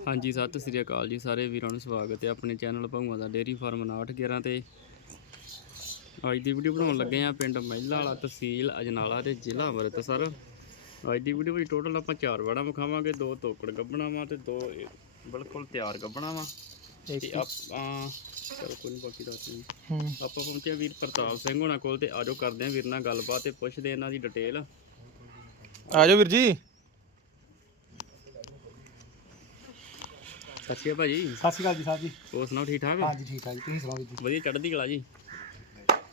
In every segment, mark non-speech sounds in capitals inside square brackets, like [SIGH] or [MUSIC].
ਹਾਂਜੀ ਸਤਿ ਸ੍ਰੀ ਅਕਾਲ ਜੀ ਸਾਰੇ ਵੀਰਾਂ ਨੂੰ ਸਵਾਗਤ ਹੈ ਆਪਣੇ ਚੈਨਲ ਭੰਗਵਾ ਦਾ ਡੇਅਰੀ ਫਾਰਮ 911 ਤੇ। ਅੱਜ ਦੀ ਵੀਡੀਓ ਬਣਾਉਣ ਲੱਗੇ ਆ ਪਿੰਡ ਮਹਿਲਾ ਵਾਲਾ ਤਹਿਸੀਲ ਅਜਨਾਲਾ ਤੇ ਜ਼ਿਲ੍ਹਾ ਅੰਮ੍ਰਿਤਸਰ। ਅੱਜ ਦੀ ਵੀਡੀਓ ਵਿੱਚ ਟੋਟਲ ਆਪਾਂ ਚਾਰ ਵੜਾ ਵਿਖਾਵਾਂਗੇ ਦੋ ਤੋਕੜ ਗੱਬਣਾ ਵਾ ਤੇ ਦੋ ਬਿਲਕੁਲ ਤਿਆਰ ਗੱਬਣਾ ਵਾ ਤੇ ਆਪਾਂ ਚਲੋ ਕੋਈ ਨਹੀਂ ਬਾਕੀ ਦੱਸ ਦਿੰਦੇ ਹੂੰ। ਆਪਾਂ ਪਹੁੰਚੇ ਵੀਰ ਪ੍ਰਤਾਪ ਸਿੰਘ ਹੋਣਾ ਕੋਲ ਤੇ ਆਜੋ ਕਰਦੇ ਆ ਵੀਰ ਨਾਲ ਗੱਲਬਾਤ ਤੇ ਪੁੱਛਦੇ ਇਹਨਾਂ ਦੀ ਡਿਟੇਲ ਆ ਜਾਓ ਵੀਰ ਜੀ। ਸਤਿ ਸ਼੍ਰੀ ਅਕਾਲ ਭਾਜੀ। ਸਤਿ ਸ਼੍ਰੀ ਅਕਾਲ ਜੀ ਸਾਹਿਬ ਜੀ। ਹੋਰ ਸੁਣਾਓ ਠੀਕ ਠਾਕ ਹਾਂਜੀ ਠੀਕ ਠਾਕ ਜੀ। ਤੁਸੀਂ ਸੁਣਾਓ ਜੀ? ਵਧੀਆ ਚੜ੍ਹਦੀ ਕਲਾ ਜੀ।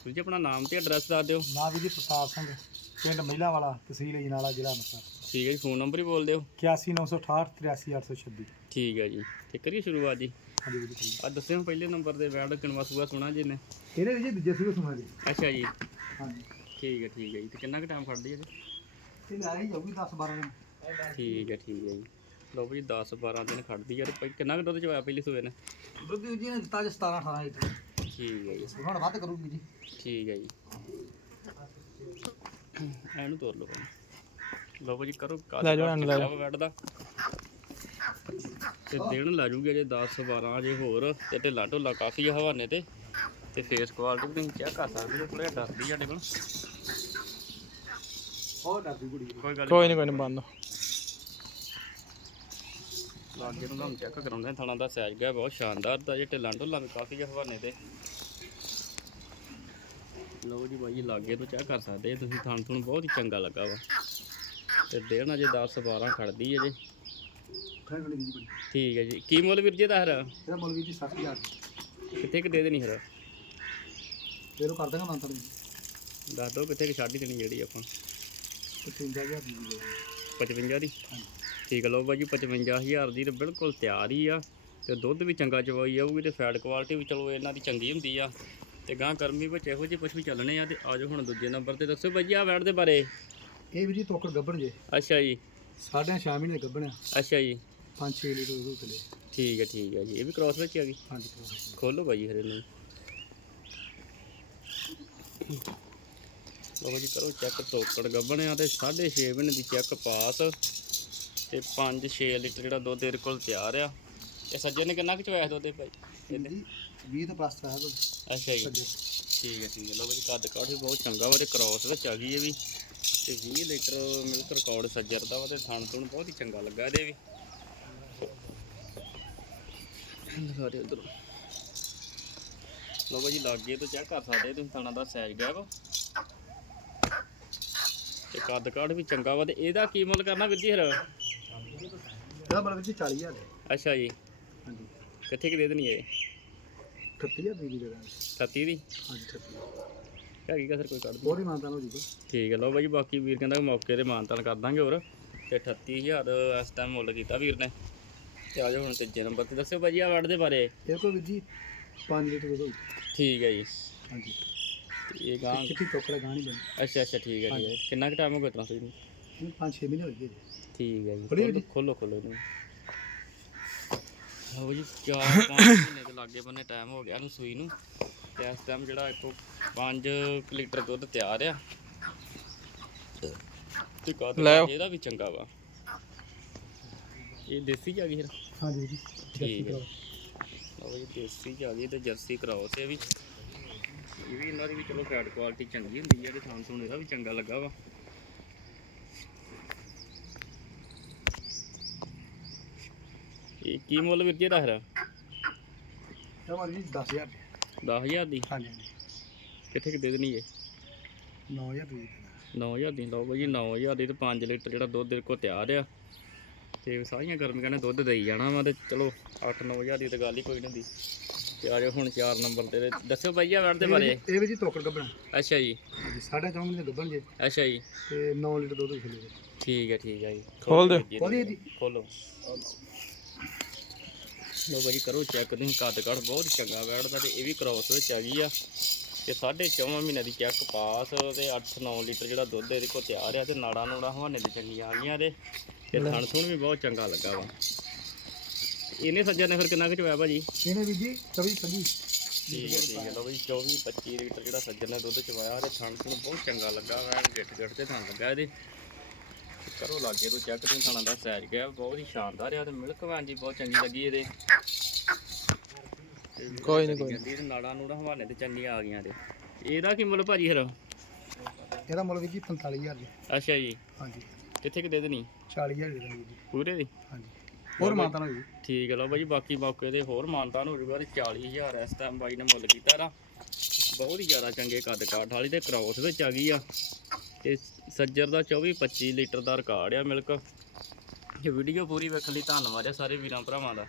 ਤੁਸੀਂ ਆਪਣਾ ਨਾਮ ਤੇ ਐਡਰੈਸ ਦੱਸ ਦਿਓ। ਨਾਮ ਵੀ ਜੀ ਪ੍ਰਤਾਪ ਸਿੰਘ ਪਿੰਡ ਮਹਿਲਾ ਵਾਲਾ ਤਹਿਸੀਲ ਜਨਾਲਾ ਜ਼ਿਲ੍ਹਾ ਅੰਮ੍ਰਿਤਸਰ। ਠੀਕ ਹੈ ਜੀ ਫੋਨ ਨੰਬਰ ਹੀ ਬੋਲ ਦਿਓ। 8198 83826 ਠੀਕ ਹੈ ਜੀ ਤੇ ਕਰੀਏ ਸ਼ੁਰੂਆਤ ਜੀ। ਹਾਂਜੀ ਵੀਰ ਜੀ ਆ ਦੱਸਿਓ ਪਹਿਲੇ ਨੰਬਰ ਦੇ ਵੈਡ ਕਿਨਵਾ ਸੂਆ ਸੁਣਾ ਜੀ ਨੇ ਇਹਦੇ ਜੀ ਦੂਜੇ ਸੂਏ ਸੁਣਾ ਜੀ। ਅੱਛਾ ਜੀ। ਹਾਂਜੀ। ਠੀਕ ਹੈ ਠੀਕ ਹੈ ਜੀ ਤੇ ਕਿੰਨਾ ਕੁ ਟਾਈਮ ਖੜਦੀ ਹੈ ਜੀ? ਇਹ ਲੈ ਹੀ ਜਾਊਗੀ 10 12 ਦਿਨ। ਠੀਕ ਹੈ ਠੀਕ ਹੈ ਜੀ। ਲਓ ਵੀ 10 12 ਦਿਨ ਖੜਦੀ ਹੈ ਤੇ ਭਾਈ ਕਿੰਨਾ ਕੁ ਦੁੱਧ ਚਵਾਇਆ ਪਹਿਲੀ ਸੂਏ ਨੇ? ਦੁੱਧ ਜੀ ਨੇ ਦਿੱਤਾ ਜੀ 17 18 ਲੀਟਰ। ਠੀਕ ਹੈ ਜੀ। ਹੁਣ ਵੱਧ ਕਰੂਗੀ ਜੀ। ਠੀਕ ਹੈ ਜੀ। ਇਹਨੂੰ ਤੋਰ ਲਓ ਲਓ ਜੀ ਕਰੋ ਲੈ ਜਾਓ, ਲੈ ਜਾਓ। ਦਾ ਤੇ ਦਿਨ ਲਾ ਜੂਗੇ ਜੇ 10 12 ਜੇ ਹੋਰ ਤੇ ਢਿੱਲਾ ਢੋਲਾ ਕਾਫੀ ਆ ਹਵਾਨੇ ਤੇ। ਤੇ ਫੇਸ ਕੁਆਲਿਟੀ ਵੀ ਤੁਸੀਂ ਚੈੱਕ ਕਰ ਸਕਦੇ ਹੋ ਥੋੜਾ ਡਰਦੀ ਸਾਡੇ ਕੋਲ। ਹੋਰ ਡਰਦੀ ਕੁੜੀ ਕੋਈ ਗੱਲ ਕੋਈ ਨਹੀਂ ਕੋਈ ਨਹੀਂ ਬੰਦ ਲਾਗੇ ਨੂੰ ਤੁਹਾਨੂੰ ਚੈੱਕ ਕਰਾਉਂਦੇ ਥਣਾ ਦਾ ਸਾਈਜ਼ ਗਿਆ ਬਹੁਤ ਸ਼ਾਨਦਾਰ ਦਾ ਜੇ ਢਿੱਲਾ ਢੋਲਾ ਵੀ ਕਾਫੀ ਆ ਹਵਾਨੇ ਤੇ। ਲਓ ਜੀ ਬਾਈ ਲਾਗੇ ਤੋਂ ਚੈੱਕ ਕਰ ਸਕਦੇ ਤੁਸੀਂ ਥਣ ਤੁਹਾਨੂੰ ਬਹੁਤ ਹੀ ਚੰਗਾ ਲੱਗਾ ਵਾ। ਤੇ ਦਿਨ ਅਜੇ 10 12 ਖੜਦੀ ਹੈ ਜੇ। ਠੰਡ ਵਾਲੀ ਜੀ ਕੁੜੀ ਠੀਕ ਹੈ ਜੀ। ਕੀ ਮੁੱਲ ਵੀਰ ਜੀ ਦਾ ਹਰ? ਇਹਦਾ ਮੁੱਲ ਵੀ ਜੀ 60000 ਕਿੱਥੇ ਕਿ ਦੇ ਦੇਣੀ ਹਰ? ਫੇਰ ਉਹ ਕਰ ਦਾਂਗਾ ਮੰਨ ਤੁਹਾਨੂੰ ਦੱਸ ਦਿਓ ਕਿੱਥੇ ਕਿ ਛੱਡ ਦੇਣੀ ਜਿਹੜੀ ਆਪਾਂ। 55000 ਦੀ। ਜੀ 55 ਦੀ? ਹਾਂਜੀ। ਠੀਕ ਲਓ ਬਾਈ ਜੀ 55000 ਦੀ ਤੇ ਬਿਲਕੁਲ ਤਿਆਰ ਹੀ ਆ। ਤੇ ਦੁੱਧ ਵੀ ਚੰਗਾ ਚਵਾਈ ਆਊਗੀ ਤੇ ਫੈਟ ਕੁਆਲਿਟੀ ਵੀ ਚਲੋ ਇਹਨਾਂ ਦੀ ਚੰਗੀ ਹੁੰਦੀ ਆ। ਤੇ ਗਾਂ ਗਰਮੀ ਵਿੱਚ ਇਹੋ ਜਿਹੇ ਪਸ਼ੂ ਚੱਲਣੇ ਆ ਤੇ ਆਜੋ ਹੁਣ ਦੂਜੇ ਨੰਬਰ ਤੇ। ਦੱਸੋ ਬਾਈ ਜੀ ਆ ਵੈਟ ਦੇ ਬਾਰੇ। ਇਹ ਵੀ ਜੀ ਤੋਕੜ ਗੱਬਣ ਜੇ। ਅੱਛਾ ਜੀ। ਸਾਢੇ ਛੇ ਮਹੀਨੇ ਗੱਬਣ ਆ। ਅੱਛਾ ਜੀ। 5-6 ਲੀਟਰ ਦੁੱਧ ਥਲੇ ਠੀਕ ਹੈ ਠੀਕ ਹੈ ਜੀ। ਇਹ ਵੀ ਕ੍ਰਾਸ ਵਿੱਚ ਆ ਗਈ। ਹਾਂਜੀ ਖੋਲੋ ਬਾਈ ਫਿਰ ਇਹਨੂੰ। ਲਓ ਜੀ ਕਰੋ ਚੈੱਕ ਤੋਕੜ ਗੱਬਣਿਆ ਤੇ 6.5 ਮਹੀਨੇ ਦੀ ਚੈੱਕ ਪਾਸ ਤੇ 5-6 ਲੀਟਰ ਜਿਹੜਾ ਦੁੱਧ ਇਹਦੇ ਕੋਲ ਤਿਆਰ ਆ। ਤੇ ਸੱਜੇ ਨੇ ਕਿੰਨਾ ਕੁ ਚਵਾਇਆ ਦੁੱਧ ਇਹ ਭਾਈ? ਇਹਦੇ? ਜੀ 20 ਤੋਂ ਪਲੱਸ ਆ ਦੁੱਧ। ਅੱਛਾ ਜੀ। ਠੀਕ ਹੈ ਠੀਕ ਹੈ। ਲਓ ਜੀ ਕੱਦ ਕਾਠ ਵੀ ਬਹੁਤ ਚੰਗਾ ਵਾ ਤੇ ਕ੍ਰਾਸ ਵਿੱਚ ਆ ਗਈ ਇਹ ਵੀ। ਤੇ 20 ਲੀਟਰ ਮਿਲਕ ਰਿਕਾਰਡ ਸੱਜਰ ਦਾ ਵਾ ਤੇ ਥਣ ਥੁਣ ਬਹੁਤ ਹੀ ਚੰਗਾ ਲੱਗਾ ਇਹਦੇ ਵੀ। ਦਿਖਾ ਦਿਓ ਇੱਧਰ। ਲਓ ਜੀ ਲਾਗੇ ਤੋਂ ਚੈੱਕ ਕਰ ਸਕਦੇ ਤੁਸੀਂ ਥਾਣਾ ਦਾ ਸਾਈਜ਼ ਗਿਆ ਵਾ। ਕੱਦ ਕਾਠ ਵੀ ਚੰਗਾ ਵਾ ਤੇ ਇਹਦਾ ਕੀ ਮੁੱਲ ਕਰਨਾ ਵੀਰ ਜੀ ਫਿਰ? ਇਹਦਾ ਮੁੱਲ ਵੀ ਜੀ 40000 ਹੈ। ਅੱਛਾ ਜੀ। ਹਾਂਜੀ। ਕਿੱਥੇ ਕਿ ਦੇ ਦੇਣੀ ਇਹ? 38000 ਦੀ ਦੇ ਦਾਂਗੇ। 37 ਦੀ? ਹਾਂਜੀ 36 ਹੈਗੀ ਕਸਰ ਕੋਈ ਕੱਢ ਦਿਓ ਹੋਰ ਹੀ ਜੂਗਾ। ਠੀਕ ਹੈ ਲਓ ਬਾਈ ਬਾਕੀ ਵੀਰ ਕਹਿੰਦਾ ਮੌਕੇ ਤੇ ਮਾਨਤਾਨ ਕਰ ਦਾਂਗੇ ਹੋਰ। ਤੇ 38000 ਇਸ ਟਾਈਮ ਮੁੱਲ ਕੀਤਾ ਵੀਰ ਨੇ। ਤੇ ਆਜੋ ਹੁਣ ਤੀਜੇ ਨੰਬਰ ਤੇ। ਦੱਸਿਓ ਭਾਜੀ ਆ ਵੜ ਦੇ ਬਾਰੇ। ਇਹ ਕੋਈ ਵੀ ਜੀ 5 ਲੀਟਰ ਦੁੱਧ ਠੀਕ ਹੈ ਜੀ। ਹਾਂਜੀ। ਇਹ ਗਾਂ ਕਿੱਥੇ ਟੋਕਰਾ ਗਾਣੀ ਬਣੀ। ਅੱਛਾ ਅੱਛਾ ਠੀਕ ਹੈ ਠੀਕ ਹੈ। ਕਿੰਨਾ ਕੁ ਟਾਈਮ ਹੋ ਗਿਆ ਤੁਹਾਨੂੰ ਸੂਈ ਨੂੰ ਇਹ 5-6 ਮਹੀਨੇ ਹੋ ਗਏ। ਜੀ ਠੀਕ ਹੈ ਜੀ। ਖੋਲੋ ਜੀ। ਖੋਲੋ ਖੋਲੋ ਇਹਨੂੰ ਲਓ ਜੀ 4-5 [COUGHS] ਮਹੀਨੇ ਦੇ ਲਾਗੇ ਬੰਨੇ ਟਾਈਮ ਹੋ ਗਿਆ ਨੂੰ ਸੂਈ ਨੂੰ। ਤੇ ਇਸ ਟਾਈਮ ਜਿਹੜਾ ਇੱਕੋ 5 ਲੀਟਰ ਦੁੱਧ ਤਿਆਰ ਆ। ਤੇ ਕੱਦ ਲੈ ਆਓ। ਇਹਦਾ ਵੀ ਚੰਗਾ ਵਾ। ਇਹ ਦੇਸੀ ਚ ਆ ਗਈ ਫਿਰ? ਹਾਂਜੀ ਜੀ ਠੀਕ ਹੈ। ਲਓ ਜੀ ਦੇਸੀ ਚ ਆ ਗਈ ਤੇ ਜਰਸੀ ਕਰਾਓ ਤੇ ਵੀ। ਇਹ ਵੀ ਇਹਨਾਂ ਦੀ ਵੀ ਚਲੋ ਫੈਟ ਕੁਆਲਿਟੀ ਚੰਗੀ ਹੁੰਦੀ ਹੈ ਤੇ ਥਾਂ ਥੂਣ ਇਹਦਾ ਵੀ ਚੰਗਾ ਲੱਗਾ ਵਾ। ਇਹ ਕੀ ਮੁੱਲ ਵੀਰ ਜੀ ਇਹਦਾ ਫਿਰ? ਇਹ ਮਾਰੀ ਜੀ 10000 ਦੀ 10000 ਦੀ? ਹਾਂਜੀ ਕਿੱਥੇ ਕਿ ਦੇ ਦੇਣੀ ਜੇ 9000 ਦੀ 9000 ਦੀ ਲਓ ਬਾਈ ਜੀ 9000 ਦੀ ਤੇ 5 ਲੀਟਰ ਜਿਹੜਾ ਦੁੱਧ ਦੇ ਕੋ ਤਿਆਰ ਆ। ਤੇ ਸਾਰੀਆਂ ਗਰਮੀਆਂ ਨੇ ਦੁੱਧ ਦੇਈ ਜਾਣਾ ਵਾ ਤੇ ਚਲੋ 8-9000 ਦੀ ਤਾਂ ਗੱਲ ਹੀ ਕੋਈ ਨਹੀਂ ਹੁੰਦੀ। ਤੇ ਆ ਜਾਓ ਹੁਣ 4 ਨੰਬਰ ਤੇ ਦੱਸਿਓ ਬਾਈ ਆ ਵੜ ਦੇ ਬਾਰੇ। ਇਹ ਵੀ ਜੀ ਤੋਕੜ ਗੱਬਣਾ। ਅੱਛਾ ਜੀ। ਹਾਂਜੀ ਸਾਢੇ ਚੌਂ ਮਹੀਨੇ ਗੱਬਣ ਜੇ। ਅੱਛਾ ਜੀ। ਤੇ 9 ਲੀਟਰ ਦੁੱਧ ਜੇ। ਠੀਕ ਹੈ ਠੀਕ ਹੈ ਜੀ। ਖੋਲ ਦਿਓ। ਖੋਲੀਏ ਜੀ ਖੋਲੋ ਲੋ ਬਾਈ ਕਰੋ ਚੈੱਕ ਤੁਸੀਂ ਕੱਦ ਕੱਢ ਬਹੁਤ ਚੰਗਾ ਬੈਠਦਾ ਤੇ ਇਹ ਵੀ ਕ੍ਰਾਸ ਵਿੱਚ ਆ ਗਈ ਆ। ਤੇ 4.5 ਮਹੀਨੇ ਦੀ ਚੈੱਕ ਪਾਸ ਤੇ 8-9 ਲੀਟਰ ਜਿਹੜਾ ਦੁੱਧ ਇਹਦੇ ਕੋਲ ਤਿਆਰ ਆ ਤੇ ਨਾੜਾ ਨੂੜਾ ਹਵਾਨੇ ਦੀ ਚੰਗੀਆਂ ਆ ਗਈਆਂ ਤੇ। ਤੇ ਥਣ ਥੁਣ ਵੀ ਬਹੁਤ ਚੰਗਾ ਲੱਗਾ ਵਾ। ਇਹਨੇ ਸੱਜਣ ਨੇ ਫਿਰ ਕਿੰਨਾ ਕੁ ਚੋਇਆ ਭਾਜੀ? ਇਹਨੇ ਵੀ ਜੀ? 24 25 ਠੀਕ ਹੈ ਠੀਕ ਹੈ। ਲੋ ਬਈ 24 25 ਲੀਟਰ ਜਿਹੜਾ ਸੱਜਣ ਨੇ ਦੁੱਧ ਚਵਾਇਆ ਤੇ ਥਣ ਥੁਣ ਬਹੁਤ ਚੰਗਾ ਲੱਗਾ ਵਾ ਗਿੱਟ ਗਿੱਟ ਤੇ ਥਣ ਲੱਗਾ ਇਹਦੇ। ਕਰੋ ਲਾਗੇ ਤੋਂ ਚੈੱਕ ਤੇ ਖਾਣਾ ਦਾ ਸਾਈਜ਼ ਗਿਆ ਬਹੁਤ ਹੀ ਸ਼ਾਨਦਾਰ ਆ ਤੇ ਮਿਲਕ ਵੈਨ ਜੀ ਬਹੁਤ ਚੰਗੀ ਲੱਗੀ ਇਹਦੇ। ਕੋਈ ਨੀ, ਕੋਈ ਤੇ ਨਾੜਾਂ ਨੂੜਾਂ ਹਵਾਨੇ ਤੇ ਚੰਗੀਆਂ ਆ ਗਈਆਂ ਤੇ ਇਹਦਾ ਕੀ ਮੁੱਲ ਭਾਜੀ ਫਿਰ? ਇਹਦਾ ਮੁੱਲ ਵੀ ਜੀ 45000 ਜੀ। ਅੱਛਾ ਜੀ। ਹਾਂਜੀ। ਕਿੱਥੇ ਕਿ ਦੇ ਦੇਣੀ? 40000 ਦੇ ਦਾਂਗੇ ਜੀ। ਪੂਰੇ ਦੀ? ਹਾਂਜੀ। ਹੋਰ ਮਾਨਤਾ ਜੀ ਠੀਕ ਹੈ ਲਓ ਬਾਈ ਬਾਕੀ ਮੌਕੇ ਤੇ ਹੋਰ ਮਾਨਤਾਨ ਹੋ ਜੂਗਾ ਤੇ 40000 ਇਸ ਟਾਈਮ ਬਾਈ ਨੇ ਮੁੱਲ ਕੀਤਾ ਨਾ। ਬਹੁਤ ਹੀ ਜ਼ਿਆਦਾ ਚੰਗੇ ਕੱਦ ਕਾਠ ਵਾਲੀ ਤੇ ਕ੍ਰੋਸ ਵਿੱਚ ਆ ਗਈ ਆ। ਤੇ ਸੱਜਰ ਦਾ 24 25 ਲੀਟਰ ਦਾ ਰਿਕਾਰਡ ਆ ਮਿਲਕ। ਇਹ ਵੀਡੀਓ ਪੂਰੀ ਵੇਖਣ ਲਈ ਧੰਨਵਾਦ ਆ ਸਾਰੇ ਵੀਰਾਂ ਭਰਾਵਾਂ ਦਾ।